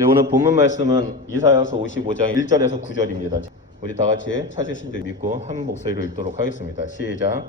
네, 오늘 본문 말씀은 이사야서 55장 1절에서 9절입니다. 우리 다 같이 찾으신 줄 믿고 한 목소리로 읽도록 하겠습니다. 시작.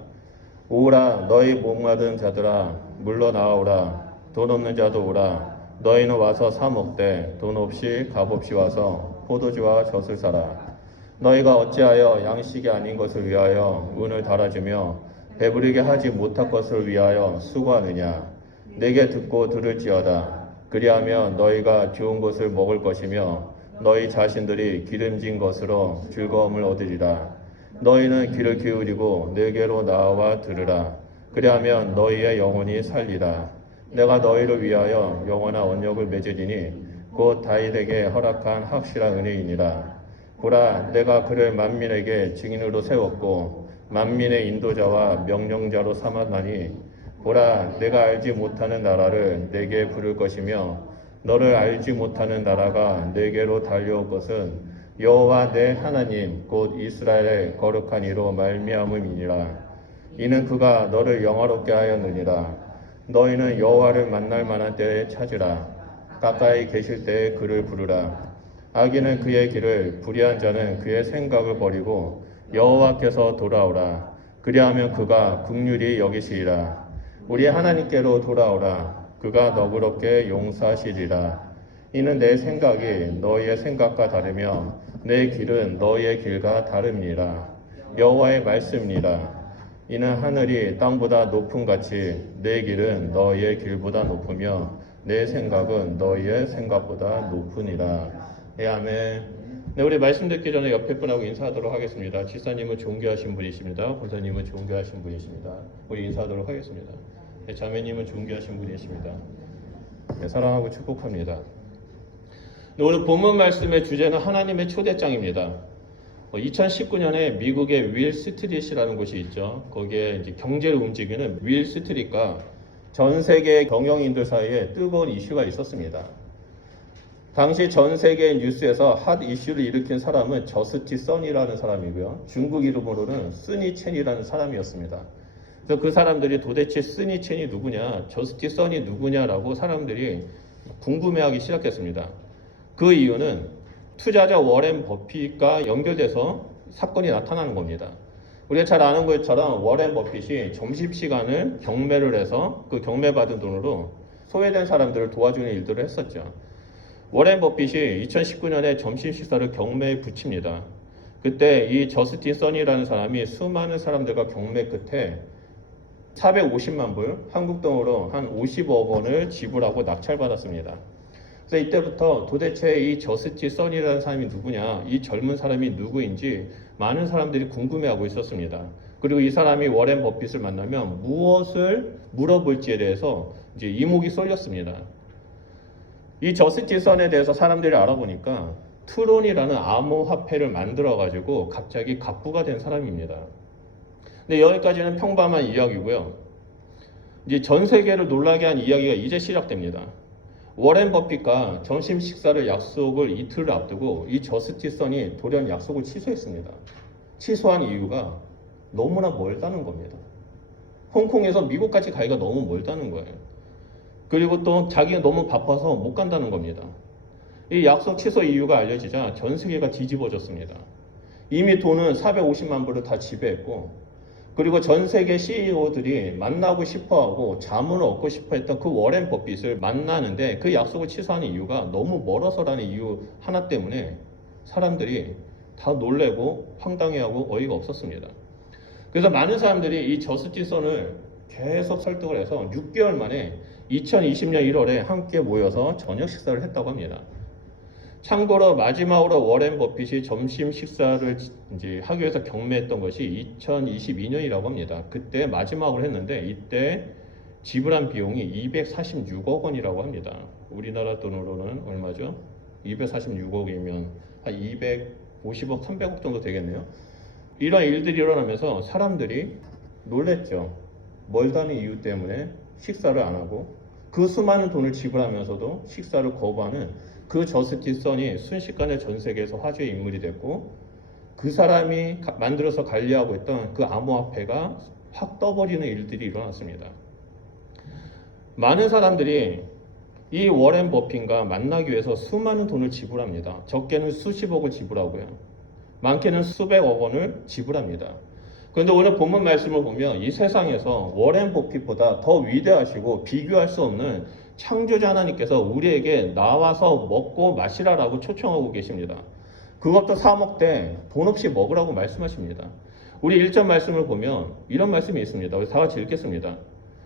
오라 너희 목마른 자들아 물러나오라. 돈 없는 자도 오라. 너희는 와서 사 먹되 돈 없이 값 없이 와서 포도주와 젖을 사라. 너희가 어찌하여 양식이 아닌 것을 위하여 은을 달아주며 배부르게 하지 못할 것을 위하여 수고하느냐. 내게 듣고 들을지어다. 그리하면 너희가 좋은 것을 먹을 것이며 너희 자신들이 기름진 것으로 즐거움을 얻으리라. 너희는 귀를 기울이고 내게로 나와 들으라. 그리하면 너희의 영혼이 살리라. 내가 너희를 위하여 영원한 언약을 맺으리니 곧 다윗에게 허락한 확실한 은혜이니라. 보라, 내가 그를 만민에게 증인으로 세웠고 만민의 인도자와 명령자로 삼았나니 보라, 내가 알지 못하는 나라를 내게 부를 것이며 너를 알지 못하는 나라가 내게로 달려올 것은 여호와 내 하나님 곧 이스라엘의 거룩한 이로 말미암음이니라. 이는 그가 너를 영화롭게 하였느니라. 너희는 여호와를 만날 만한 때에 찾으라. 가까이 계실 때에 그를 부르라. 악인은 그의 길을, 불의한 자는 그의 생각을 버리고 여호와께서 돌아오라. 그리하면 그가 긍휼히 여기시리라. 우리 하나님께로 돌아오라. 그가 너그럽게 용서하시리라. 이는 내 생각이 너희의 생각과 다르며 내 길은 너희의 길과 다릅니다. 여호와의 말씀이니라. 이는 하늘이 땅보다 높음 같이 내 길은 너희의 길보다 높으며 내 생각은 너희의 생각보다 높으니라. 네, 아멘. 네, 우리 말씀 듣기 전에 옆에 분하고 인사하도록 하겠습니다. 지사님은 존귀하신 분이십니다. 권사님은 존귀하신 분이십니다. 우리 인사하도록 하겠습니다. 네, 자매님은 존귀하신 분이십니다. 네, 사랑하고 축복합니다. 네, 오늘 본문 말씀의 주제는 하나님의 초대장입니다. 2019년에 미국의 윌 스트릿이라는 곳이 있죠. 거기에 이제 경제를 움직이는 윌 스트릿과 전 세계 경영인들 사이에 뜨거운 이슈가 있었습니다. 당시 전 세계 뉴스에서 핫 이슈를 일으킨 사람은 저스티 선이라는 사람이고요. 중국 이름으로는 쓰니 첸이라는 사람이었습니다. 그래서 그 사람들이 도대체 쓰니 첸이 누구냐, 저스티 선이 누구냐라고 사람들이 궁금해하기 시작했습니다. 그 이유는 투자자 워렌 버핏과 연결돼서 사건이 나타나는 겁니다. 우리가 잘 아는 것처럼 워렌 버핏이 점심시간을 경매를 해서 그 경매받은 돈으로 소외된 사람들을 도와주는 일들을 했었죠. 워렌 버핏이 2019년에 점심 식사를 경매에 붙입니다. 그때 이 저스틴 선이라는 사람이 수많은 사람들과 경매 끝에 450만 불, 한국 돈으로 한 50억 원을 지불하고 낙찰받았습니다. 그래서 이때부터 도대체 이 저스틴 선이라는 사람이 누구냐, 이 젊은 사람이 누구인지 많은 사람들이 궁금해하고 있었습니다. 그리고 이 사람이 워렌 버핏을 만나면 무엇을 물어볼지에 대해서 이제 이목이 쏠렸습니다. 이 저스틴 선에 대해서 사람들이 알아보니까 트론이라는 암호화폐를 만들어가지고 갑자기 갑부가 된 사람입니다. 근데 여기까지는 평범한 이야기고요. 이제 전 세계를 놀라게 한 이야기가 이제 시작됩니다. 워렌 버핏과 점심 식사를 약속을 이틀을 앞두고 이 저스틴 선이 돌연 약속을 취소했습니다. 취소한 이유가 너무나 멀다는 겁니다. 홍콩에서 미국까지 가기가 너무 멀다는 거예요. 그리고 또 자기가 너무 바빠서 못 간다는 겁니다. 이 약속 취소 이유가 알려지자 전 세계가 뒤집어졌습니다. 이미 돈은 450만 불을 다 지배했고, 그리고 전 세계 CEO들이 만나고 싶어하고 자문을 얻고 싶어했던 그 워렌 버핏을 만나는데 그 약속을 취소하는 이유가 너무 멀어서라는 이유 하나 때문에 사람들이 다 놀래고 황당해하고 어이가 없었습니다. 그래서 많은 사람들이 이 저스틴 선을 계속 설득을 해서 6개월 만에 2020년 1월에 함께 모여서 저녁 식사를 했다고 합니다. 참고로 마지막으로 워렌 버핏이 점심 식사를 이제 하기 위해서 경매했던 것이 2022년이라고 합니다. 그때 마지막으로 했는데 이때 지불한 비용이 246억 원이라고 합니다. 우리나라 돈으로는 얼마죠? 246억이면 한 250억, 300억 정도 되겠네요. 이런 일들이 일어나면서 사람들이 놀랬죠. 멀다는 이유 때문에 식사를 안 하고 그 수많은 돈을 지불하면서도 식사를 거부하는 그 저스틴 선이 순식간에 전 세계에서 화제의 인물이 됐고, 그 사람이 만들어서 관리하고 있던 그 암호화폐가 확 떠버리는 일들이 일어났습니다. 많은 사람들이 이 워렌 버핏과 만나기 위해서 수많은 돈을 지불합니다. 적게는 수십억을 지불하고요. 많게는 수백억 원을 지불합니다. 그런데 오늘 본문 말씀을 보면 이 세상에서 워렌 버핏보다 더 위대하시고 비교할 수 없는 창조자 하나님께서 우리에게 나와서 먹고 마시라라고 초청하고 계십니다. 그것도 사 먹되 돈 없이 먹으라고 말씀하십니다. 우리 1절 말씀을 보면 이런 말씀이 있습니다. 우리 다 같이 읽겠습니다.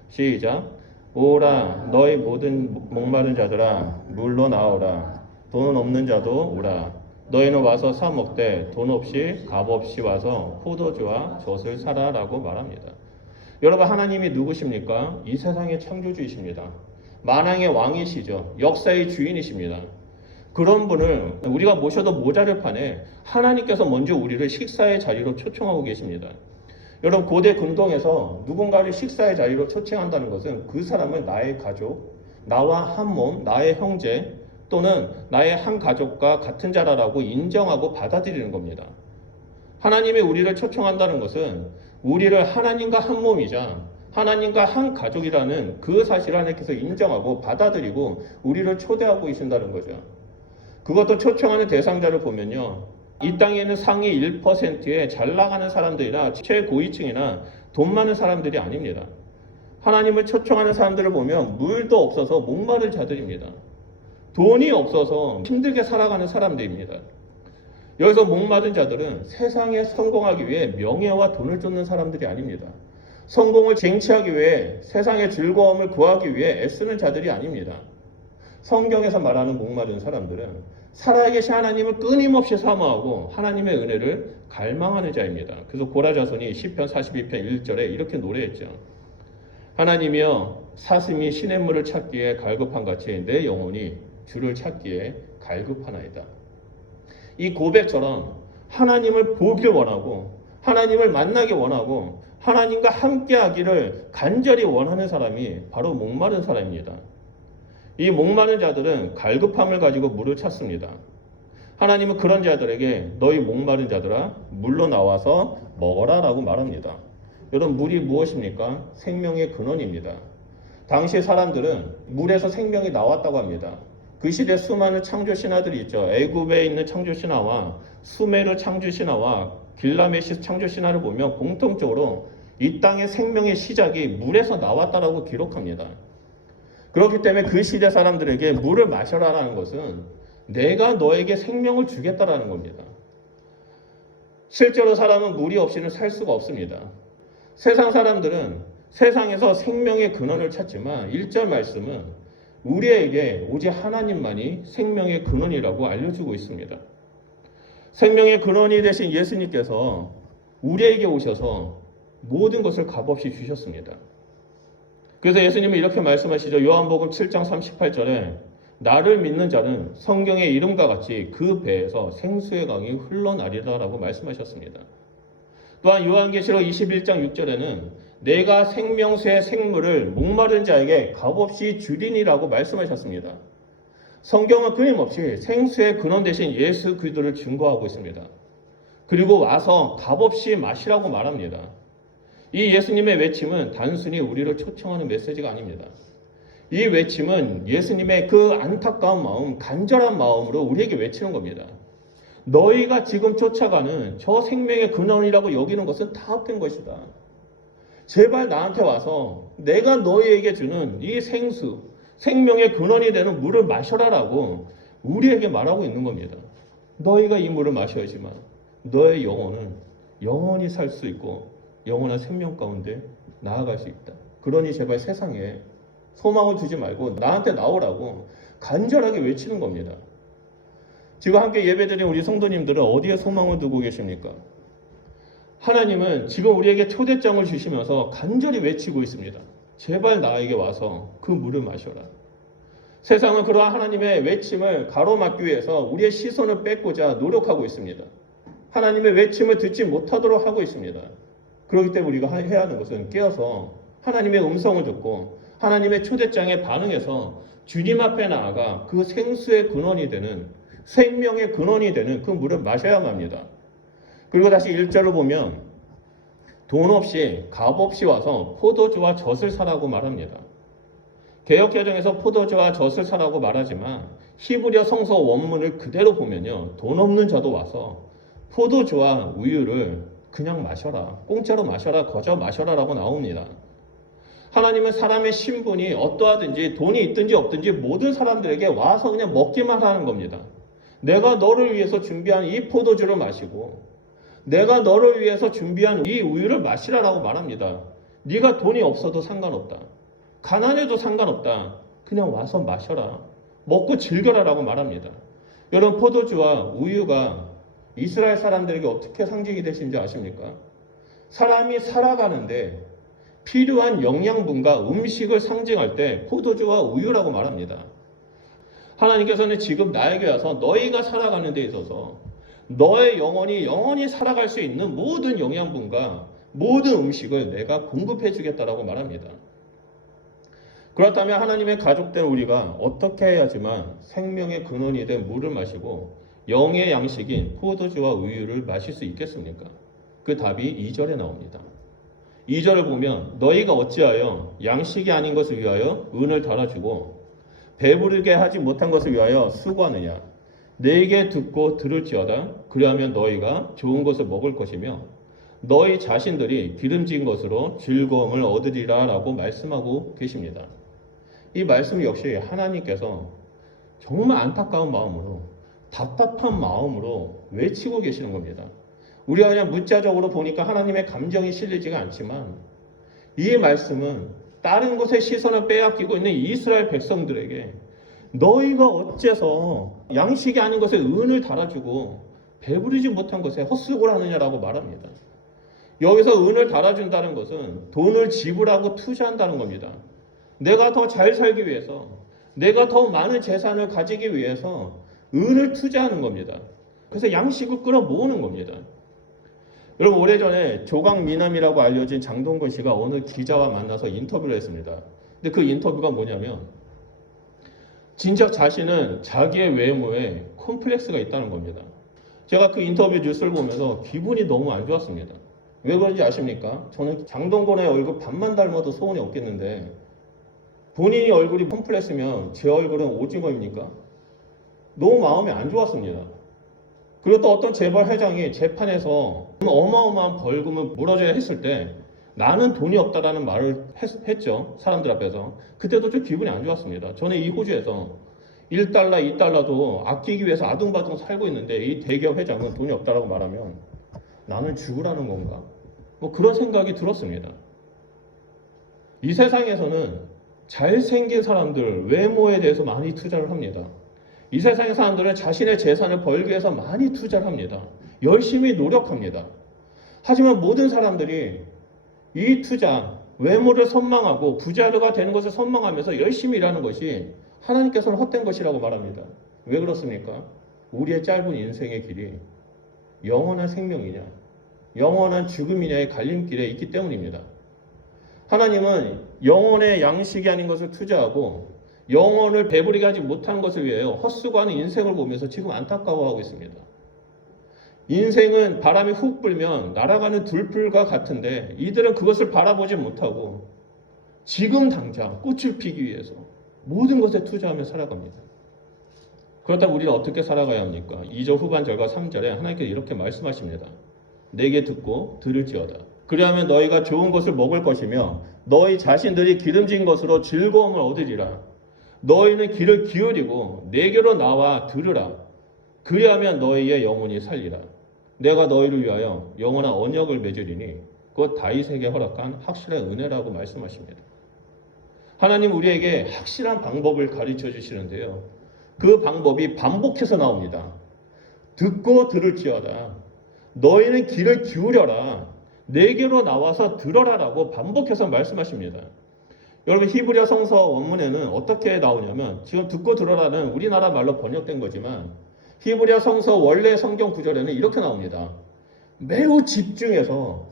시작. 오라 너희 모든 목마른 자들아 물로 나오라. 돈 없는 자도 오라. 너희는 와서 사 먹되 돈 없이 값 없이 와서 포도주와 젖을 사라라고 말합니다. 여러분, 하나님이 누구십니까? 이 세상의 창조주이십니다. 만왕의 왕이시죠. 역사의 주인이십니다. 그런 분을 우리가 모셔도 모자를 판에 하나님께서 먼저 우리를 식사의 자리로 초청하고 계십니다. 여러분, 고대 근동에서 누군가를 식사의 자리로 초청한다는 것은 그 사람은 나의 가족, 나와 한 몸, 나의 형제 또는 나의 한 가족과 같은 자라라고 인정하고 받아들이는 겁니다. 하나님이 우리를 초청한다는 것은 우리를 하나님과 한 몸이자 하나님과 한 가족이라는 그 사실을 하나님께서 인정하고 받아들이고 우리를 초대하고 계신다는 거죠. 그것도 초청하는 대상자를 보면요, 이 땅에 있는 상위 1%의 잘 나가는 사람들이나 최고위층이나 돈 많은 사람들이 아닙니다. 하나님을 초청하는 사람들을 보면 물도 없어서 목마른 자들입니다. 돈이 없어서 힘들게 살아가는 사람들입니다. 여기서 목마른 자들은 세상에 성공하기 위해 명예와 돈을 쫓는 사람들이 아닙니다. 성공을 쟁취하기 위해 세상의 즐거움을 구하기 위해 애쓰는 자들이 아닙니다. 성경에서 말하는 목마른 사람들은 살아계신 하나님을 끊임없이 사모하고 하나님의 은혜를 갈망하는 자입니다. 그래서 고라자손이 시편 42편 1절에 이렇게 노래했죠. 하나님이여 사슴이 시냇물을 찾기에 갈급한 같이 내 영혼이 주를 찾기에 갈급하나이다. 이 고백처럼 하나님을 보길 원하고 하나님을 만나기 원하고 하나님과 함께하기를 간절히 원하는 사람이 바로 목마른 사람입니다. 이 목마른 자들은 갈급함을 가지고 물을 찾습니다. 하나님은 그런 자들에게 너희 목마른 자들아 물로 나와서 먹어라 라고 말합니다. 여러분, 물이 무엇입니까? 생명의 근원입니다. 당시 사람들은 물에서 생명이 나왔다고 합니다. 그 시대 수많은 창조 신화들이 있죠. 애굽에 있는 창조 신화와 수메르 창조 신화와 길라메시 창조 신화를 보면 공통적으로 이 땅의 생명의 시작이 물에서 나왔다라고 기록합니다. 그렇기 때문에 그 시대 사람들에게 물을 마셔라라는 것은 내가 너에게 생명을 주겠다라는 겁니다. 실제로 사람은 물이 없이는 살 수가 없습니다. 세상 사람들은 세상에서 생명의 근원을 찾지만 1절 말씀은 우리에게 오직 하나님만이 생명의 근원이라고 알려주고 있습니다. 생명의 근원이 되신 예수님께서 우리에게 오셔서 모든 것을 값없이 주셨습니다. 그래서 예수님은 이렇게 말씀하시죠. 요한복음 7장 38절에 나를 믿는 자는 성경의 이름과 같이 그 배에서 생수의 강이 흘러나리라라고 말씀하셨습니다. 또한 요한계시록 21장 6절에는 내가 생명수의 생물을 목마른 자에게 값없이 주리니라고 말씀하셨습니다. 성경은 끊임없이 생수의 근원 되신 예수 그리스도를 증거하고 있습니다. 그리고 와서 값없이 마시라고 말합니다. 이 예수님의 외침은 단순히 우리를 초청하는 메시지가 아닙니다. 이 외침은 예수님의 그 안타까운 마음, 간절한 마음으로 우리에게 외치는 겁니다. 너희가 지금 쫓아가는 저 생명의 근원이라고 여기는 것은 다 헛된 것이다. 제발 나한테 와서 내가 너희에게 주는 이 생수, 생명의 근원이 되는 물을 마셔라라고 우리에게 말하고 있는 겁니다. 너희가 이 물을 마셔야지만 너의 영혼은 영원히 살 수 있고 영원한 생명 가운데 나아갈 수 있다. 그러니 제발 세상에 소망을 두지 말고 나한테 나오라고 간절하게 외치는 겁니다. 지금 함께 예배드린 우리 성도님들은 어디에 소망을 두고 계십니까? 하나님은 지금 우리에게 초대장을 주시면서 간절히 외치고 있습니다. 제발 나에게 와서 그 물을 마셔라. 세상은 그러한 하나님의 외침을 가로막기 위해서 우리의 시선을 뺏고자 노력하고 있습니다. 하나님의 외침을 듣지 못하도록 하고 있습니다. 그렇기 때문에 우리가 해야 하는 것은 깨어서 하나님의 음성을 듣고 하나님의 초대장에 반응해서 주님 앞에 나아가 그 생수의 근원이 되는 생명의 근원이 되는 그 물을 마셔야만 합니다. 그리고 다시 1절로 보면 돈 없이 값 없이 와서 포도주와 젖을 사라고 말합니다. 개역개정에서 포도주와 젖을 사라고 말하지만 히브리어 성서 원문을 그대로 보면요, 돈 없는 자도 와서 포도주와 우유를 그냥 마셔라, 공짜로 마셔라, 거저 마셔라라고 나옵니다. 하나님은 사람의 신분이 어떠하든지 돈이 있든지 없든지 모든 사람들에게 와서 그냥 먹기만 하는 겁니다. 내가 너를 위해서 준비한 이 포도주를 마시고 내가 너를 위해서 준비한 이 우유를 마시라라고 말합니다. 네가 돈이 없어도 상관없다. 가난해도 상관없다. 그냥 와서 마셔라. 먹고 즐겨라라고 말합니다. 여러분, 포도주와 우유가 이스라엘 사람들에게 어떻게 상징이 되신지 아십니까? 사람이 살아가는데 필요한 영양분과 음식을 상징할 때 포도주와 우유라고 말합니다. 하나님께서는 지금 나에게 와서 너희가 살아가는 데 있어서 너의 영혼이 살아갈 수 있는 모든 영양분과 모든 음식을 내가 공급해 주겠다라고 말합니다. 그렇다면 하나님의 가족된 우리가 어떻게 해야지만 생명의 근원이 된 물을 마시고 영의 양식인 포도주와 우유를 마실 수 있겠습니까? 그 답이 2절에 나옵니다. 2절을 보면 너희가 어찌하여 양식이 아닌 것을 위하여 은을 달아주고 배부르게 하지 못한 것을 위하여 수고하느냐. 내게 듣고 들을지어다. 그리하면 너희가 좋은 것을 먹을 것이며 너희 자신들이 기름진 것으로 즐거움을 얻으리라 라고 말씀하고 계십니다. 이 말씀 역시 하나님께서 정말 안타까운 마음으로 답답한 마음으로 외치고 계시는 겁니다. 우리가 그냥 문자적으로 보니까 하나님의 감정이 실리지가 않지만 이 말씀은 다른 곳에 시선을 빼앗기고 있는 이스라엘 백성들에게 너희가 어째서 양식이 아닌 것에 은을 달아주고 배부르지 못한 것에 헛수고를 하느냐라고 말합니다. 여기서 은을 달아준다는 것은 돈을 지불하고 투자한다는 겁니다. 내가 더 잘 살기 위해서, 내가 더 많은 재산을 가지기 위해서 은을 투자하는 겁니다. 그래서 양식을 끌어모으는 겁니다. 여러분, 오래전에 조각미남이라고 알려진 장동건 씨가 어느 기자와 만나서 인터뷰를 했습니다. 근데 그 인터뷰가 뭐냐면 진짜 자신은 자기의 외모에 콤플렉스가 있다는 겁니다. 제가 그 인터뷰 뉴스를 보면서 기분이 너무 안 좋았습니다. 왜 그런지 아십니까? 저는 장동건의 얼굴 반만 닮아도 소원이 없겠는데 본인이 얼굴이 콤플렉스면 제 얼굴은 오징어입니까? 너무 마음이 안 좋았습니다. 그리고 또 어떤 재벌 회장이 재판에서 어마어마한 벌금을 물어줘야 했을 때 나는 돈이 없다라는 말을 했죠. 사람들 앞에서. 그때도 좀 기분이 안 좋았습니다. 저는 이 호주에서 1달러, 2달러도 아끼기 위해서 아둥바둥 살고 있는데 이 대기업 회장은 돈이 없다라고 말하면 나는 죽으라는 건가? 뭐 그런 생각이 들었습니다. 이 세상에서는 잘생긴 사람들, 외모에 대해서 많이 투자를 합니다. 이 세상의 사람들은 자신의 재산을 벌기 위해서 많이 투자를 합니다. 열심히 노력합니다. 하지만 모든 사람들이 이 투자, 외모를 선망하고 부자가 되는 것을 선망하면서 열심히 일하는 것이 하나님께서는 헛된 것이라고 말합니다. 왜 그렇습니까? 우리의 짧은 인생의 길이 영원한 생명이냐, 영원한 죽음이냐의 갈림길에 있기 때문입니다. 하나님은 영혼의 양식이 아닌 것을 투자하고 영혼을 배부리게 하지 못한 것을 위하여 헛수고하는 인생을 보면서 지금 안타까워하고 있습니다. 인생은 바람이 훅 불면 날아가는 들풀과 같은데 이들은 그것을 바라보지 못하고 지금 당장 꽃을 피기 위해서 모든 것에 투자하며 살아갑니다. 그렇다면 우리는 어떻게 살아가야 합니까? 2절 후반절과 3절에 하나님께서 이렇게 말씀하십니다. 내게 듣고 들을지어다. 그리하면 너희가 좋은 것을 먹을 것이며 너희 자신들이 기름진 것으로 즐거움을 얻으리라. 너희는 귀를 기울이고 내게로 나와 들으라. 그리하면 너희의 영혼이 살리라. 내가 너희를 위하여 영원한 언약을 맺으리니 그것 다윗에게 허락한 확실한 은혜라고 말씀하십니다. 하나님 우리에게 확실한 방법을 가르쳐 주시는데요. 그 방법이 반복해서 나옵니다. 듣고 들을지어다. 너희는 귀를 기울여라. 내게로 나와서 들어라라고 반복해서 말씀하십니다. 여러분, 히브리어 성서 원문에는 어떻게 나오냐면 지금 듣고 들어라는 우리나라 말로 번역된 거지만 히브리어 성서 원래 성경 구절에는 이렇게 나옵니다. 매우 집중해서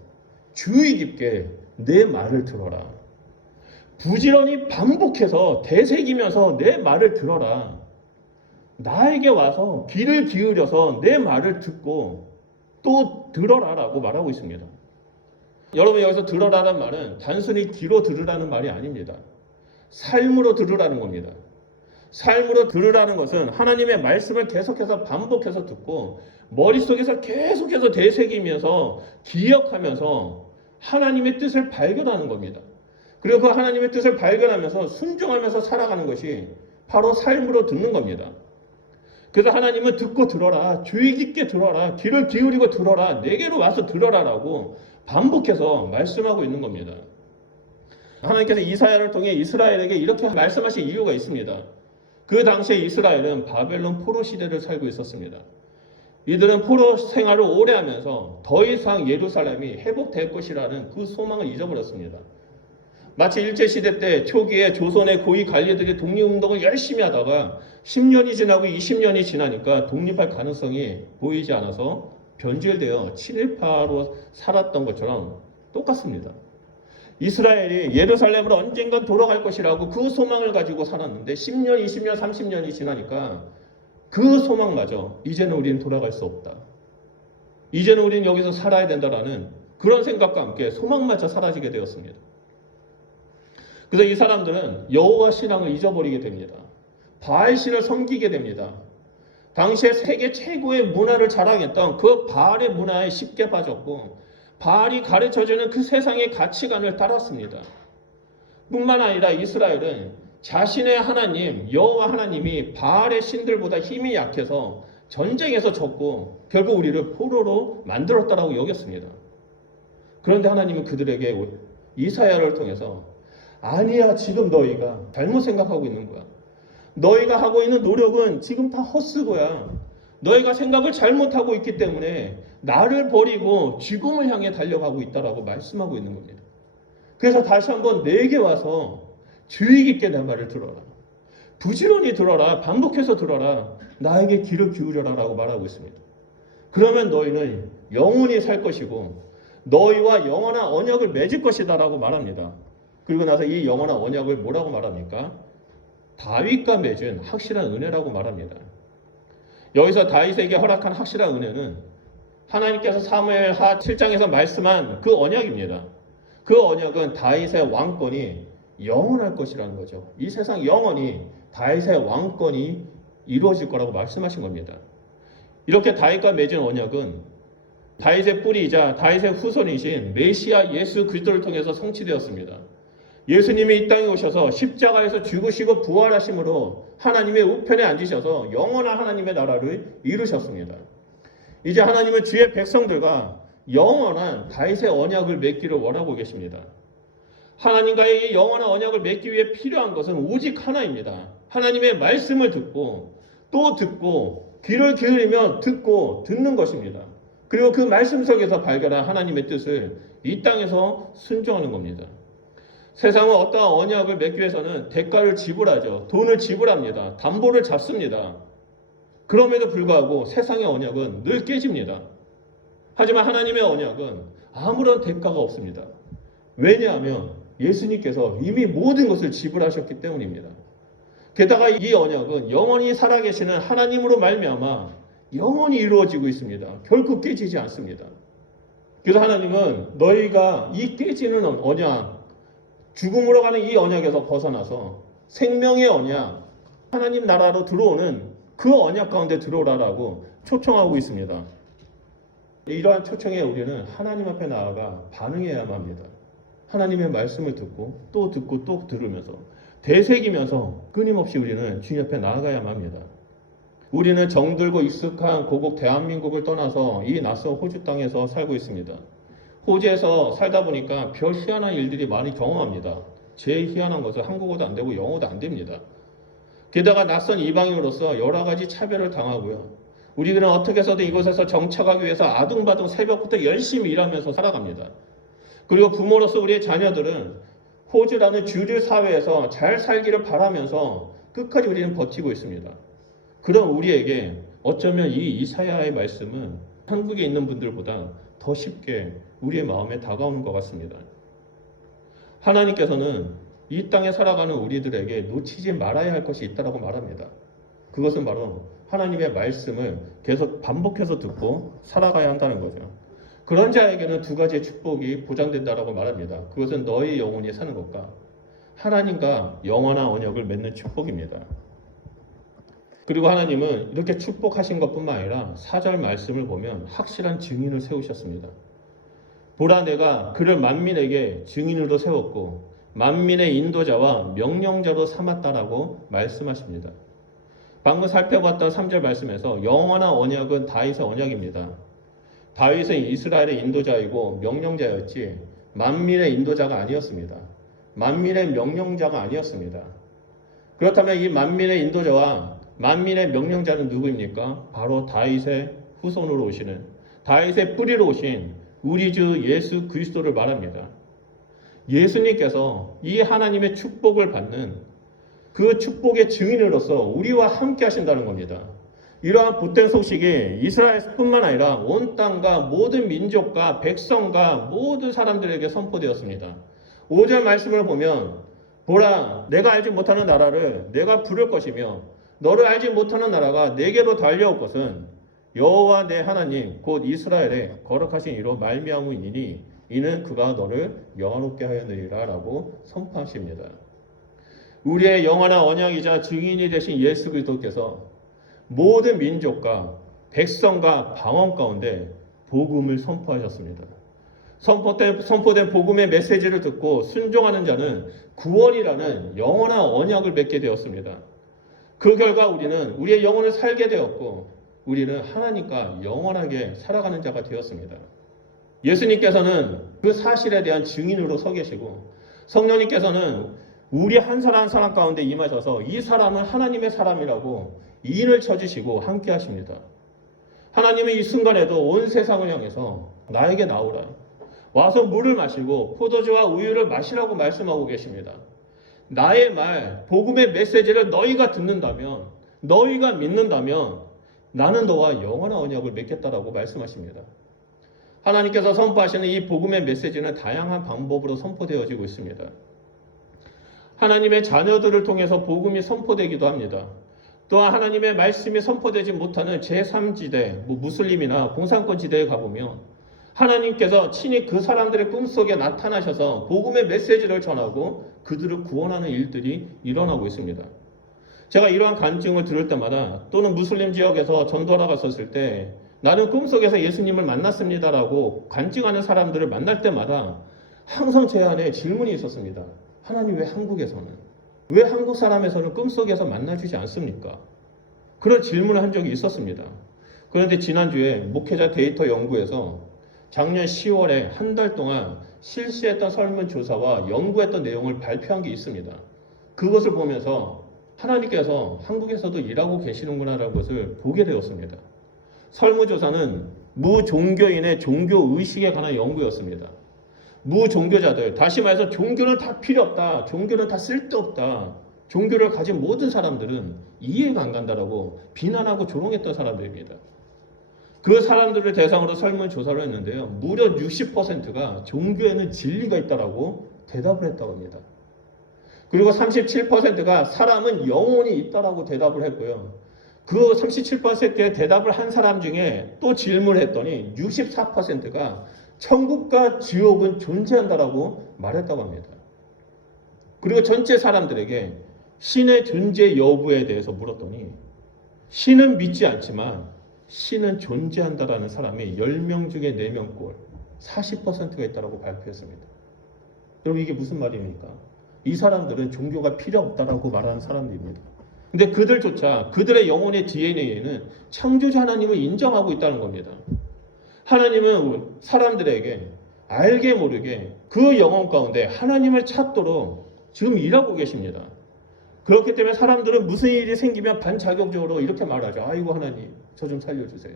주의 깊게 내 말을 들어라. 부지런히 반복해서 되새기면서 내 말을 들어라. 나에게 와서 귀를 기울여서 내 말을 듣고 또 들어라라고 말하고 있습니다. 여러분, 여기서 들어라는 말은 단순히 귀로 들으라는 말이 아닙니다. 삶으로 들으라는 겁니다. 삶으로 들으라는 것은 하나님의 말씀을 계속해서 반복해서 듣고 머릿속에서 계속해서 되새기면서 기억하면서 하나님의 뜻을 발견하는 겁니다. 그리고 그 하나님의 뜻을 발견하면서 순종하면서 살아가는 것이 바로 삶으로 듣는 겁니다. 그래서 하나님은 듣고 들어라, 주의 깊게 들어라, 귀를 기울이고 들어라, 내게로 와서 들어라라고 반복해서 말씀하고 있는 겁니다. 하나님께서 이사야를 통해 이스라엘에게 이렇게 말씀하신 이유가 있습니다. 그 당시에 이스라엘은 바벨론 포로 시대를 살고 있었습니다. 이들은 포로 생활을 오래 하면서 더 이상 예루살렘이 회복될 것이라는 그 소망을 잊어버렸습니다. 마치 일제시대 때 초기에 조선의 고위 관리들이 독립운동을 열심히 하다가 10년이 지나고 20년이 지나니까 독립할 가능성이 보이지 않아서 변질되어 친일파로 살았던 것처럼 똑같습니다. 이스라엘이 예루살렘으로 언젠간 돌아갈 것이라고 그 소망을 가지고 살았는데 10년, 20년, 30년이 지나니까 그 소망마저 이제는 우리는 돌아갈 수 없다. 이제는 우리는 여기서 살아야 된다라는 그런 생각과 함께 소망마저 사라지게 되었습니다. 그래서 이 사람들은 여호와 신앙을 잊어버리게 됩니다. 바알신을 섬기게 됩니다. 당시에 세계 최고의 문화를 자랑했던 그 바알의 문화에 쉽게 빠졌고 바알이 가르쳐주는 그 세상의 가치관을 따랐습니다. 뿐만 아니라 이스라엘은 자신의 하나님 여호와 하나님이 바알의 신들보다 힘이 약해서 전쟁에서 졌고 결국 우리를 포로로 만들었다라고 여겼습니다. 그런데 하나님은 그들에게 이사야를 통해서 아니야, 지금 너희가 잘못 생각하고 있는 거야. 너희가 하고 있는 노력은 지금 다 헛수고야. 너희가 생각을 잘못하고 있기 때문에 나를 버리고 죽음을 향해 달려가고 있다라고 말씀하고 있는 겁니다. 그래서 다시 한번 내게 와서 주의 깊게 내 말을 들어라. 부지런히 들어라. 반복해서 들어라. 나에게 귀를 기울여라 라고 말하고 있습니다. 그러면 너희는 영원히 살 것이고 너희와 영원한 언약을 맺을 것이다 라고 말합니다. 그리고 나서 이 영원한 언약을 뭐라고 말합니까? 다윗과 맺은 확실한 은혜라고 말합니다. 여기서 다윗에게 허락한 확실한 은혜는 하나님께서 사무엘하 7장에서 말씀한 그 언약입니다. 그 언약은 다윗의 왕권이 영원할 것이라는 거죠. 이 세상 영원히 다윗의 왕권이 이루어질 거라고 말씀하신 겁니다. 이렇게 다윗과 맺은 언약은 다윗의 뿌리이자 다윗의 후손이신 메시아 예수 그리스도를 통해서 성취되었습니다. 예수님이 이 땅에 오셔서 십자가에서 죽으시고 부활하심으로 하나님의 우편에 앉으셔서 영원한 하나님의 나라를 이루셨습니다. 이제 하나님은 주의 백성들과 영원한 다윗의 언약을 맺기를 원하고 계십니다. 하나님과의 이 영원한 언약을 맺기 위해 필요한 것은 오직 하나입니다. 하나님의 말씀을 듣고 또 듣고 귀를 기울이며 듣고 듣는 것입니다. 그리고 그 말씀 속에서 발견한 하나님의 뜻을 이 땅에서 순종하는 겁니다. 세상은 어떠한 언약을 맺기 위해서는 대가를 지불하죠. 돈을 지불합니다. 담보를 잡습니다. 그럼에도 불구하고 세상의 언약은 늘 깨집니다. 하지만 하나님의 언약은 아무런 대가가 없습니다. 왜냐하면 예수님께서 이미 모든 것을 지불하셨기 때문입니다. 게다가 이 언약은 영원히 살아계시는 하나님으로 말미암아 영원히 이루어지고 있습니다. 결코 깨지지 않습니다. 그래서 하나님은 너희가 이 깨지는 언약, 죽음으로 가는 이 언약에서 벗어나서 생명의 언약, 하나님 나라로 들어오는 그 언약 가운데 들어오라라고 초청하고 있습니다. 이러한 초청에 우리는 하나님 앞에 나아가 반응해야만 합니다. 하나님의 말씀을 듣고 또 들으면서 되새기면서 끊임없이 우리는 주님 앞에 나아가야만 합니다. 우리는 정들고 익숙한 고국 대한민국을 떠나서 이 낯선 호주 땅에서 살고 있습니다. 호주에서 살다 보니까 별 희한한 일들이 많이 경험합니다. 제일 희한한 것은 한국어도 안 되고 영어도 안 됩니다. 게다가 낯선 이방인으로서 여러 가지 차별을 당하고요. 우리들은 어떻게 해서든 이곳에서 정착하기 위해서 아둥바둥 새벽부터 열심히 일하면서 살아갑니다. 그리고 부모로서 우리의 자녀들은 호주라는 주류 사회에서 잘 살기를 바라면서 끝까지 우리는 버티고 있습니다. 그럼 우리에게 어쩌면 이 이사야의 말씀은 한국에 있는 분들보다 더 쉽게 우리의 마음에 다가오는 것 같습니다. 하나님께서는 이 땅에 살아가는 우리들에게 놓치지 말아야 할 것이 있다고 말합니다. 그것은 바로 하나님의 말씀을 계속 반복해서 듣고 살아가야 한다는 거죠. 그런 자에게는 두 가지의 축복이 보장된다고 말합니다. 그것은 너희 영혼이 사는 것과 하나님과 영원한 언약을 맺는 축복입니다. 그리고 하나님은 이렇게 축복하신 것뿐만 아니라 4절 말씀을 보면 확실한 증인을 세우셨습니다. 보라, 내가 그를 만민에게 증인으로 세웠고 만민의 인도자와 명령자로 삼았다라고 말씀하십니다. 방금 살펴봤던 3절 말씀에서 영원한 언약은 다윗의 언약입니다. 다윗은 이스라엘의 인도자이고 명령자였지 만민의 인도자가 아니었습니다. 만민의 명령자가 아니었습니다. 그렇다면 이 만민의 인도자와 만민의 명령자는 누구입니까? 바로 다윗의 후손으로 오시는, 다윗의 뿌리로 오신 우리 주 예수 그리스도를 말합니다. 예수님께서 이 하나님의 축복을 받는 그 축복의 증인으로서 우리와 함께 하신다는 겁니다. 이러한 복된 소식이 이스라엘뿐만 아니라 온 땅과 모든 민족과 백성과 모든 사람들에게 선포되었습니다. 5절 말씀을 보면 보라, 내가 알지 못하는 나라를 내가 부를 것이며 너를 알지 못하는 나라가 내게로 달려올 것은 여호와 내 하나님 곧 이스라엘의 거룩하신 이로 말미암음이니 이는 그가 너를 영화롭게 하였느니라 라고 선포하십니다. 우리의 영원한 언약이자 증인이 되신 예수 그리스도께서 모든 민족과 백성과 방언 가운데 복음을 선포하셨습니다. 선포된 복음의 메시지를 듣고 순종하는 자는 구원이라는 영원한 언약을 맺게 되었습니다. 그 결과 우리는 우리의 영혼을 살게 되었고 우리는 하나님과 영원하게 살아가는 자가 되었습니다. 예수님께서는 그 사실에 대한 증인으로 서 계시고 성령님께서는 우리 한 사람 한 사람 가운데 임하셔서 이 사람은 하나님의 사람이라고 인을 쳐주시고 함께 하십니다. 하나님은 이 순간에도 온 세상을 향해서 나에게 나오라, 와서 물을 마시고 포도주와 우유를 마시라고 말씀하고 계십니다. 나의 말, 복음의 메시지를 너희가 듣는다면, 너희가 믿는다면 나는 너와 영원한 언약을 맺겠다라고 말씀하십니다. 하나님께서 선포하시는 이 복음의 메시지는 다양한 방법으로 선포되어지고 있습니다. 하나님의 자녀들을 통해서 복음이 선포되기도 합니다. 또한 하나님의 말씀이 선포되지 못하는 제3지대, 무슬림이나 공산권 지대에 가보면 하나님께서 친히 그 사람들의 꿈속에 나타나셔서 복음의 메시지를 전하고 그들을 구원하는 일들이 일어나고 있습니다. 제가 이러한 간증을 들을 때마다 또는 무슬림 지역에서 전도하러 갔었을 때 나는 꿈속에서 예수님을 만났습니다라고 간증하는 사람들을 만날 때마다 항상 제 안에 질문이 있었습니다. 하나님, 왜 한국에서는, 왜 한국 사람에서는 꿈속에서 만나주지 않습니까? 그런 질문을 한 적이 있었습니다. 그런데 지난주에 목회자 데이터 연구에서 작년 10월에 한 달 동안 실시했던 설문조사와 연구했던 내용을 발표한 게 있습니다. 그것을 보면서 하나님께서 한국에서도 일하고 계시는구나라는 것을 보게 되었습니다. 설문조사는 무종교인의 종교의식에 관한 연구였습니다. 무종교자들, 다시 말해서 종교는 다 필요 없다, 종교는 다 쓸데없다, 종교를 가진 모든 사람들은 이해가 안 간다라고 비난하고 조롱했던 사람들입니다. 그 사람들을 대상으로 설문조사를 했는데요, 무려 60%가 종교에는 진리가 있다라고 대답을 했다고 합니다. 그리고 37%가 사람은 영혼이 있다라고 대답을 했고요. 그 37%의 대답을 한 사람 중에 또 질문을 했더니 64%가 천국과 지옥은 존재한다라고 말했다고 합니다. 그리고 전체 사람들에게 신의 존재 여부에 대해서 물었더니 신은 믿지 않지만 신은 존재한다라는 사람이 10명 중에 4명꼴 40%가 있다고 발표했습니다. 여러분, 이게 무슨 말입니까? 이 사람들은 종교가 필요 없다라고 말하는 사람들입니다. 근데 그들조차 그들의 영혼의 DNA에는 창조주 하나님을 인정하고 있다는 겁니다. 하나님은 사람들에게 알게 모르게 그 영혼 가운데 하나님을 찾도록 지금 일하고 계십니다. 그렇기 때문에 사람들은 무슨 일이 생기면 반자격적으로 이렇게 말하죠. 아이고 하나님, 저 좀 살려주세요.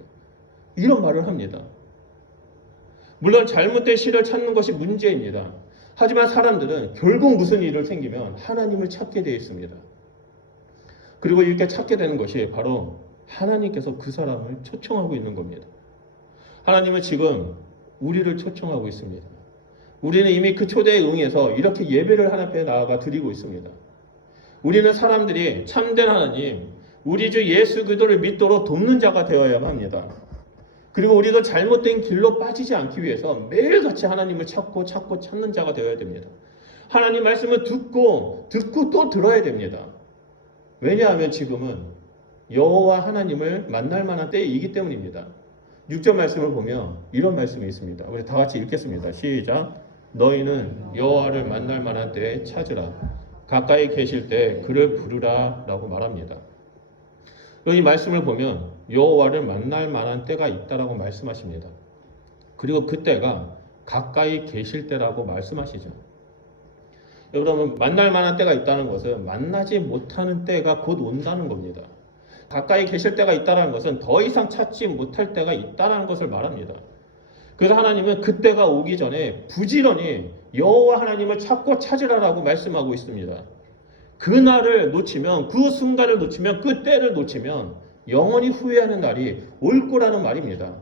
이런 말을 합니다. 물론 잘못된 신을 찾는 것이 문제입니다. 하지만 사람들은 결국 무슨 일을 생기면 하나님을 찾게 되어 있습니다. 그리고 이렇게 찾게 되는 것이 바로 하나님께서 그 사람을 초청하고 있는 겁니다. 하나님은 지금 우리를 초청하고 있습니다. 우리는 이미 그 초대에 응해서 이렇게 예배를 하나님 앞에 나아가 드리고 있습니다. 우리는 사람들이 참된 하나님, 우리 주 예수 그리스도를 믿도록 돕는 자가 되어야만 합니다. 그리고 우리도 잘못된 길로 빠지지 않기 위해서 매일같이 하나님을 찾고 찾는 자가 되어야 됩니다. 하나님 말씀을 듣고 또 들어야 됩니다. 왜냐하면 지금은 여호와 하나님을 만날 만한 때이기 때문입니다. 6절 말씀을 보면 이런 말씀이 있습니다. 우리 다 같이 읽겠습니다. 시작. 너희는 여호와를 만날 만한 때에 찾으라. 가까이 계실 때 그를 부르라 라고 말합니다. 이 말씀을 보면 여호와를 만날 만한 때가 있다라고 말씀하십니다. 그리고 그때가 가까이 계실 때라고 말씀하시죠. 여러분, 만날 만한 때가 있다는 것은 만나지 못하는 때가 곧 온다는 겁니다. 가까이 계실 때가 있다는 것은 더 이상 찾지 못할 때가 있다는 것을 말합니다. 그래서 하나님은 그때가 오기 전에 부지런히 여호와 하나님을 찾고 찾으라라고 말씀하고 있습니다. 그날을 놓치면, 그 순간을 놓치면, 그 때를 놓치면 영원히 후회하는 날이 올 거라는 말입니다.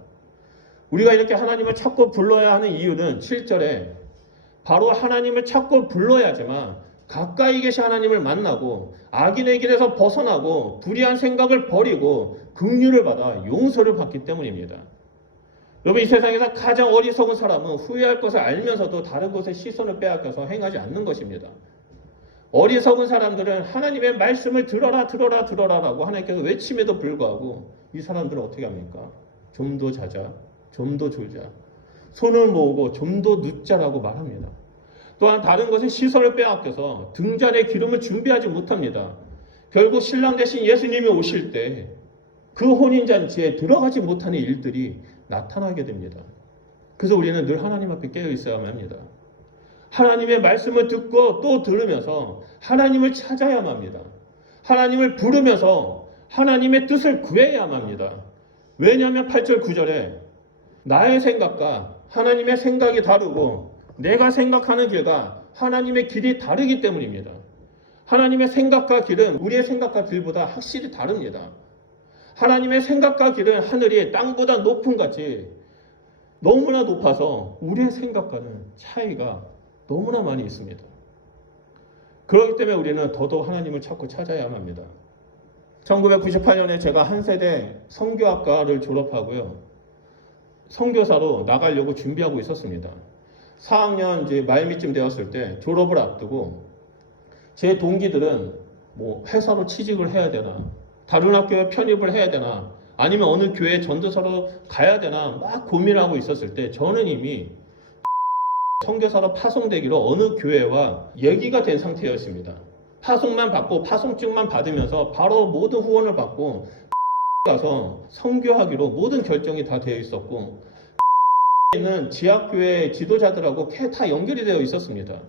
우리가 이렇게 하나님을 찾고 불러야 하는 이유는 7절에 바로 하나님을 찾고 불러야지만 가까이 계신 하나님을 만나고 악인의 길에서 벗어나고 불의한 생각을 버리고 긍휼을 받아 용서를 받기 때문입니다. 여러분, 이 세상에서 가장 어리석은 사람은 후회할 것을 알면서도 다른 곳에 시선을 빼앗겨서 행하지 않는 것입니다. 어리석은 사람들은 하나님의 말씀을 들어라 라고 하나님께서 외침에도 불구하고 이 사람들은 어떻게 합니까? 좀 더 자자, 좀 더 졸자, 손을 모으고 좀 더 눕자라고 말합니다. 또한 다른 것에 시선을 빼앗겨서 등잔에 기름을 준비하지 못합니다. 결국 신랑 대신 예수님이 오실 때 그 혼인잔치에 들어가지 못하는 일들이 나타나게 됩니다. 그래서 우리는 늘 하나님 앞에 깨어 있어야만 합니다. 하나님의 말씀을 듣고 또 들으면서 하나님을 찾아야만 합니다. 하나님을 부르면서 하나님의 뜻을 구해야만 합니다. 왜냐하면 8절 9절에 나의 생각과 하나님의 생각이 다르고 내가 생각하는 길과 하나님의 길이 다르기 때문입니다. 하나님의 생각과 길은 우리의 생각과 길보다 확실히 다릅니다. 하나님의 생각과 길은 하늘이 땅보다 높은 같이 너무나 높아서 우리의 생각과는 차이가 너무나 많이 있습니다. 그렇기 때문에 우리는 더더욱 하나님을 찾고 찾아야만 합니다. 1998년에 제가 한세대 선교학과를 졸업하고요, 선교사로 나가려고 준비하고 있었습니다. 4학년 이제 말미쯤 되었을 때 졸업을 앞두고 제 동기들은 뭐 회사로 취직을 해야 되나, 다른 학교에 편입을 해야 되나, 아니면 어느 교회 전도사로 가야 되나 막 고민하고 있었을 때 저는 이미 선교사로 파송되기로 어느 교회와 얘기가 된 상태였습니다. 파송만 받고 파송증만 받으면서 바로 모든 후원을 받고 가서 선교하기로 모든 결정이 다 되어 있었고, 는 지하교회 지도자들하고 다 연결이 되어 있었습니다.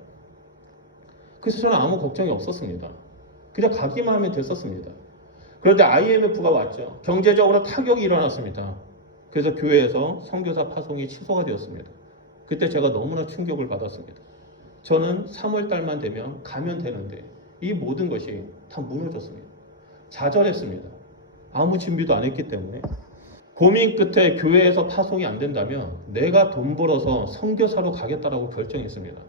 그래서 저는 아무 걱정이 없었습니다. 그냥 가기만 하면 됐었습니다. 그런데 IMF가 왔죠. 경제적으로 타격이 일어났습니다. 그래서 교회에서 선교사 파송이 취소가 되었습니다. 그때 제가 너무나 충격을 받았습니다. 저는 3월 달만 되면 가면 되는데 이 모든 것이 다 무너졌습니다. 좌절했습니다. 아무 준비도 안 했기 때문에. 고민 끝에 교회에서 파송이 안 된다면 내가 돈 벌어서 선교사로 가겠다라고 결정했습니다.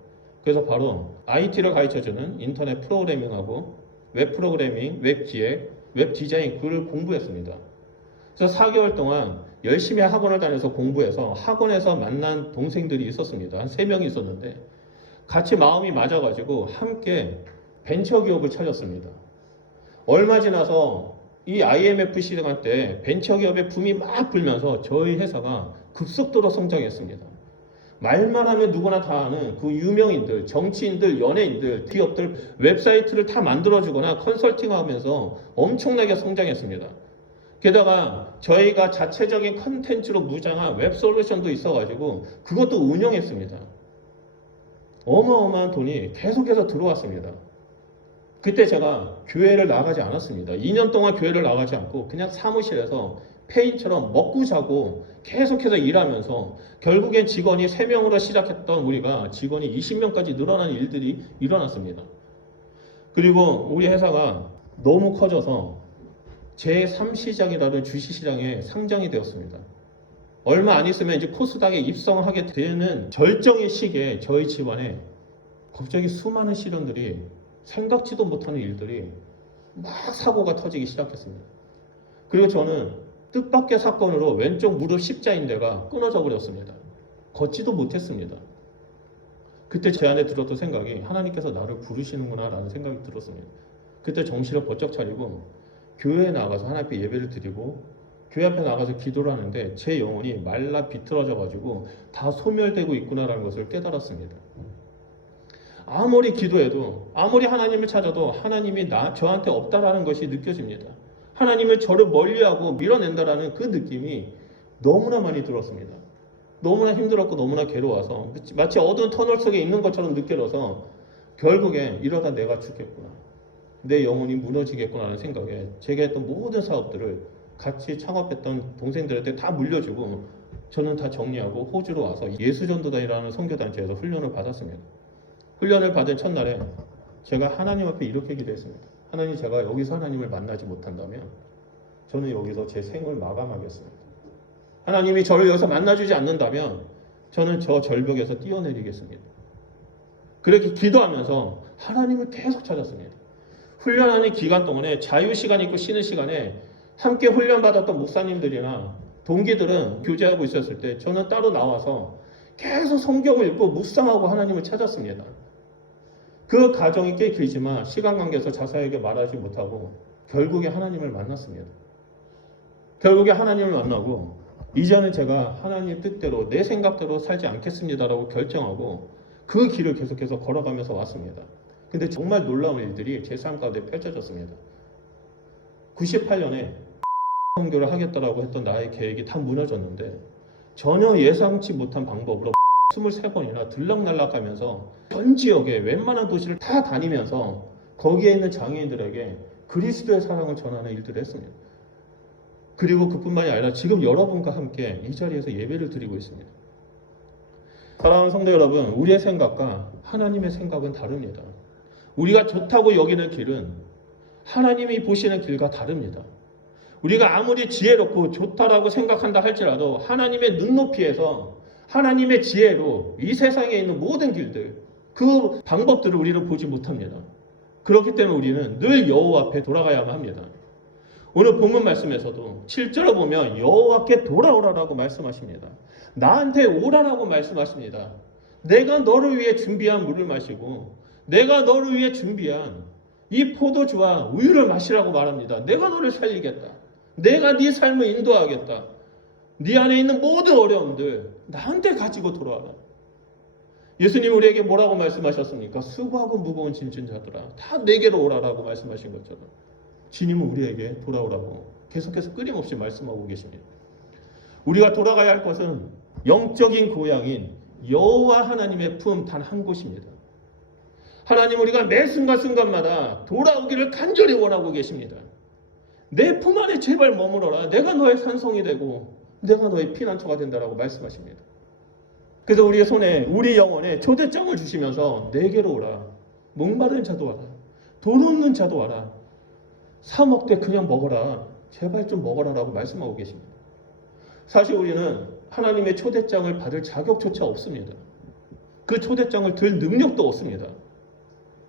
그래서 바로 IT를 가르쳐주는 인터넷 프로그래밍하고 웹 프로그래밍, 웹 기획, 웹 디자인 그걸 공부했습니다. 그래서 4개월 동안 열심히 학원을 다녀서 공부해서 학원에서 만난 동생들이 있었습니다. 한 3명이 있었는데 같이 마음이 맞아가지고 함께 벤처기업을 차렸습니다. 얼마 지나서 이 IMF 시간 때 벤처기업의 붐이 막 불면서 저희 회사가 급속도로 성장했습니다. 말만 하면 누구나 다 아는 그 유명인들, 정치인들, 연예인들, 기업들 웹사이트를 다 만들어주거나 컨설팅하면서 엄청나게 성장했습니다. 게다가 저희가 자체적인 컨텐츠로 무장한 웹솔루션도 있어가지고 그것도 운영했습니다. 어마어마한 돈이 계속해서 들어왔습니다. 그때 제가 교회를 나가지 않았습니다. 2년 동안 교회를 나가지 않고 그냥 사무실에서 폐인처럼 먹고 자고 계속해서 일하면서 결국엔 직원이 3명으로 시작했던 우리가 직원이 20명까지 늘어나는 일들이 일어났습니다. 그리고 우리 회사가 너무 커져서 제3시장이라는 주식시장에 상장이 되었습니다. 얼마 안 있으면 이제 코스닥에 입성하게 되는 절정의 시기에 저희 집안에 갑자기 수많은 시련들이, 생각지도 못하는 일들이 막 사고가 터지기 시작했습니다. 그리고 저는 뜻밖의 사건으로 왼쪽 무릎 십자인대가 끊어져 버렸습니다. 걷지도 못했습니다. 그때 제 안에 들었던 생각이 하나님께서 나를 부르시는구나 라는 생각이 들었습니다. 그때 정신을 번쩍 차리고 교회에 나가서 하나님 앞에 예배를 드리고 교회 앞에 나가서 기도를 하는데 제 영혼이 말라 비틀어져 가지고 다 소멸되고 있구나라는 것을 깨달았습니다. 아무리 기도해도 아무리 하나님을 찾아도 하나님이 저한테 없다라는 것이 느껴집니다. 하나님을 저를 멀리하고 밀어낸다라는 그 느낌이 너무나 많이 들었습니다. 너무나 힘들었고 너무나 괴로워서 마치 어두운 터널 속에 있는 것처럼 느껴져서 결국에 이러다 내가 죽겠구나. 내 영혼이 무너지겠구나 하는 생각에 제가 했던 모든 사업들을 같이 창업했던 동생들한테 다 물려주고 저는 다 정리하고 호주로 와서 예수전도단이라는 선교단체에서 훈련을 받았습니다. 훈련을 받은 첫날에 제가 하나님 앞에 이렇게 기도했습니다. 하나님, 제가 여기서 하나님을 만나지 못한다면 저는 여기서 제 생을 마감하겠습니다. 하나님이 저를 여기서 만나주지 않는다면 저는 저 절벽에서 뛰어내리겠습니다. 그렇게 기도하면서 하나님을 계속 찾았습니다. 훈련하는 기간 동안에 자유시간 있고 쉬는 시간에 함께 훈련받았던 목사님들이나 동기들은 교제하고 있었을 때 저는 따로 나와서 계속 성경을 읽고 묵상하고 하나님을 찾았습니다. 그 과정이 꽤 길지만 시간 관계에서 자세하게 말하지 못하고 결국에 하나님을 만났습니다. 결국에 하나님을 만나고 이제는 제가 하나님의 뜻대로 내 생각대로 살지 않겠습니다라고 결정하고 그 길을 계속해서 걸어가면서 왔습니다. 근데 정말 놀라운 일들이 제 삶 가운데 펼쳐졌습니다. 98년에 선교를 하겠다라고 했던 나의 계획이 다 무너졌는데 전혀 예상치 못한 방법으로 23번이나 들락날락하면서 전 지역에 웬만한 도시를 다 다니면서 거기에 있는 장애인들에게 그리스도의 사랑을 전하는 일들을 했습니다. 그리고 그뿐만이 아니라 지금 여러분과 함께 이 자리에서 예배를 드리고 있습니다. 사랑하는 성도 여러분, 우리의 생각과 하나님의 생각은 다릅니다. 우리가 좋다고 여기는 길은 하나님이 보시는 길과 다릅니다. 우리가 아무리 지혜롭고 좋다라고 생각한다 할지라도 하나님의 눈높이에서 하나님의 지혜로 이 세상에 있는 모든 길들, 그 방법들을 우리는 보지 못합니다. 그렇기 때문에 우리는 늘 여호와 앞에 돌아가야만 합니다. 오늘 본문 말씀에서도 7절을 보면 여호와께 돌아오라라고 말씀하십니다. 나한테 오라라고 말씀하십니다. 내가 너를 위해 준비한 물을 마시고 내가 너를 위해 준비한 이 포도주와 우유를 마시라고 말합니다. 내가 너를 살리겠다. 내가 네 삶을 인도하겠다. 네 안에 있는 모든 어려움들 나한테 가지고 돌아와라. 예수님 우리에게 뭐라고 말씀하셨습니까? 수고하고 무거운 짐진 자들아 다 내게로 오라라고 말씀하신 것처럼 주님은 우리에게 돌아오라고 계속해서 끊임없이 말씀하고 계십니다. 우리가 돌아가야 할 것은 영적인 고향인 여호와 하나님의 품 단 한 곳입니다. 하나님 우리가 매 순간순간마다 돌아오기를 간절히 원하고 계십니다. 내 품 안에 제발 머물러라. 내가 너의 산성이 되고 내가 너의 피난처가 된다라고 말씀하십니다. 그래서 우리의 손에 우리 영혼에 초대장을 주시면서 내게로 오라. 목마른 자도 와라. 돈 없는 자도 와라. 사 먹되 그냥 먹어라. 제발 좀 먹어라라고 말씀하고 계십니다. 사실 우리는 하나님의 초대장을 받을 자격조차 없습니다. 그 초대장을 들 능력도 없습니다.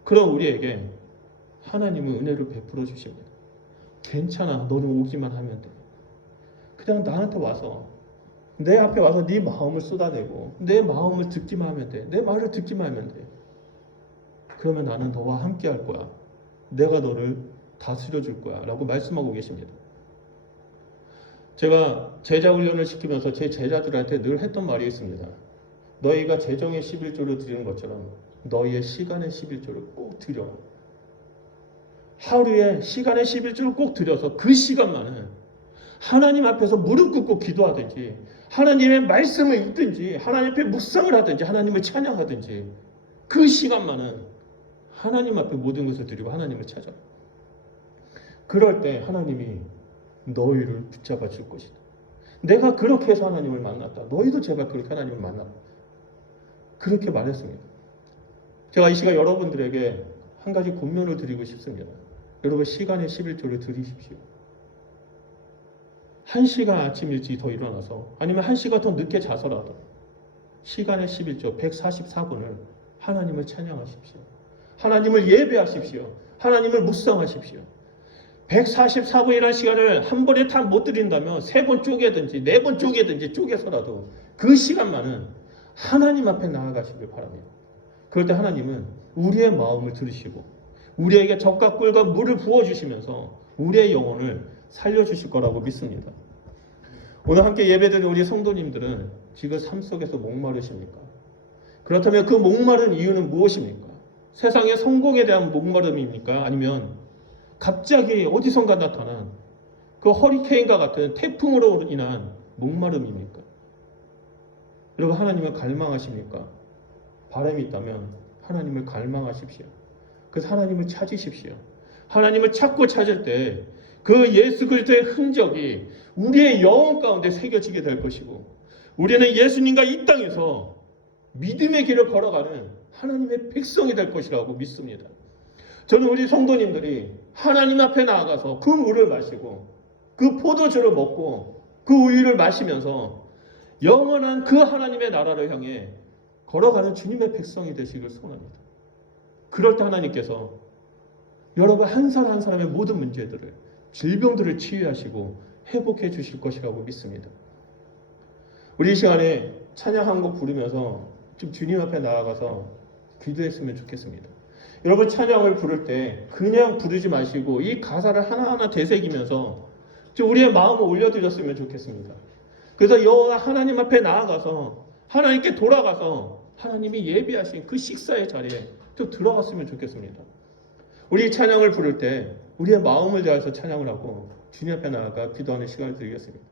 그럼 우리에게 하나님은 은혜를 베풀어 주십니다. 괜찮아. 너는 오기만 하면 돼. 그냥 나한테 와서 내 앞에 와서 네 마음을 쏟아내고 내 마음을 듣기만 하면 돼. 내 말을 듣기만 하면 돼. 그러면 나는 너와 함께 할 거야. 내가 너를 다스려 줄 거야 라고 말씀하고 계십니다. 제가 제자 훈련을 시키면서 제 제자들한테 늘 했던 말이 있습니다. 너희가 재정의 11조를 드리는 것처럼 너희의 시간의 11조를 꼭 드려. 하루에 시간의 11조를 꼭 드려서 그 시간만은 하나님 앞에서 무릎 꿇고 기도하든지 하나님의 말씀을 읽든지 하나님 앞에 묵상을 하든지 하나님을 찬양하든지 그 시간만은 하나님 앞에 모든 것을 드리고 하나님을 찾아. 그럴 때 하나님이 너희를 붙잡아 줄 것이다. 내가 그렇게 해서 하나님을 만났다. 너희도 제발 그렇게 하나님을 만나라. 그렇게 말했습니다. 제가 이 시간 여러분들에게 한 가지 권면을 드리고 싶습니다. 여러분 시간의 11조를 드리십시오. 1시간 아침 일찍 더 일어나서 아니면 1시간 더 늦게 자서라도 시간의 11조 144분을 하나님을 찬양하십시오. 하나님을 예배하십시오. 하나님을 묵상하십시오. 144분이라는 시간을 한 번에 다 못 드린다면 3번 쪼개든지 4번 쪼개든지 쪼개서라도 그 시간만은 하나님 앞에 나아가시길 바랍니다. 그럴 때 하나님은 우리의 마음을 들으시고 우리에게 젖과 꿀과 물을 부어주시면서 우리의 영혼을 살려주실 거라고 믿습니다. 오늘 함께 예배드리는 우리 성도님들은 지금 삶 속에서 목마르십니까? 그렇다면 그 목마른 이유는 무엇입니까? 세상의 성공에 대한 목마름입니까? 아니면 갑자기 어디선가 나타난 그 허리케인과 같은 태풍으로 인한 목마름입니까? 여러분, 하나님을 갈망하십니까? 바람이 있다면 하나님을 갈망하십시오. 그래서 하나님을 찾으십시오. 하나님을 찾고 찾을 때 그 예수 그리스도의 흔적이 우리의 영혼 가운데 새겨지게 될 것이고, 우리는 예수님과 이 땅에서 믿음의 길을 걸어가는 하나님의 백성이 될 것이라고 믿습니다. 저는 우리 성도님들이 하나님 앞에 나아가서 그 물을 마시고 그 포도주를 먹고 그 우유를 마시면서 영원한 그 하나님의 나라를 향해 걸어가는 주님의 백성이 되시길 소원합니다. 그럴 때 하나님께서 여러분 한 사람 한 사람의 모든 문제들을, 질병들을 치유하시고 회복해 주실 것이라고 믿습니다. 우리 이 시간에 찬양 한 곡 부르면서 좀 주님 앞에 나아가서 기도했으면 좋겠습니다. 여러분, 찬양을 부를 때 그냥 부르지 마시고 이 가사를 하나하나 되새기면서 좀 우리의 마음을 올려드렸으면 좋겠습니다. 그래서 여호와 하나님 앞에 나아가서 하나님께 돌아가서 하나님이 예비하신 그 식사의 자리에 좀 들어갔으면 좋겠습니다. 우리 찬양을 부를 때 우리의 마음을 다해서 찬양을 하고 주님 앞에 나아가 기도하는 시간을 드리겠습니다.